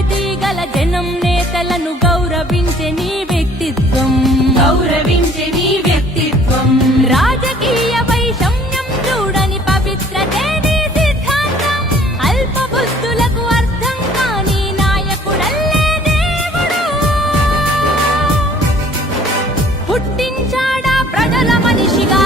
నిజాయితీ గల జనం నేతలను గౌరవించే నీ వ్యక్తిత్వం. గౌరవించే నీ వ్యక్తిత్వం. రాజకీయ వైషమ్యం చూడని పవిత్రతే నీ సిద్ధాంతం. అల్ప బుద్ధులకు అర్థం కాని నాయకుడల్లే దేవుడు. పుట్టించాడా ప్రజల మనిషిగా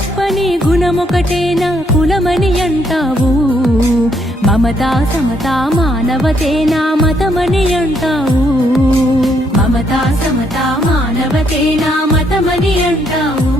తప్పని గుణమొకటేనా కులమని అంటావు? మమతా సమతా మానవతేనా మతమని అంటావు? మమతా సమతా మానవతేనా మతమని అంటావు?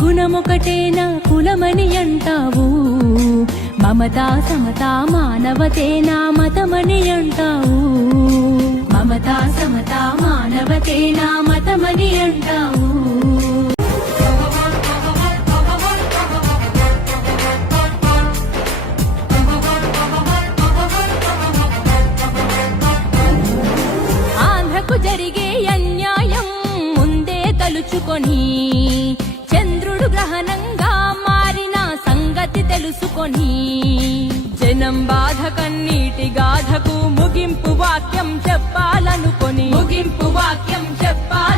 గుణమొకటేనా కులమని అంటావు? మమతా సమతా మానవతేనా మతమని అంటావు? మమతా సమతా మానవతేనా మతమని అంటావు? ఆంధ్రకు జరిగే అన్యాయం ముందే తలుచుకొని సహనంగా మారిన సంగతి తెలుసుకొని జనం బాధ కన్నీటి గాథకు ముగింపు వాక్యం చెప్పాలనుకొని ముగింపు వాక్యం చెప్పాలి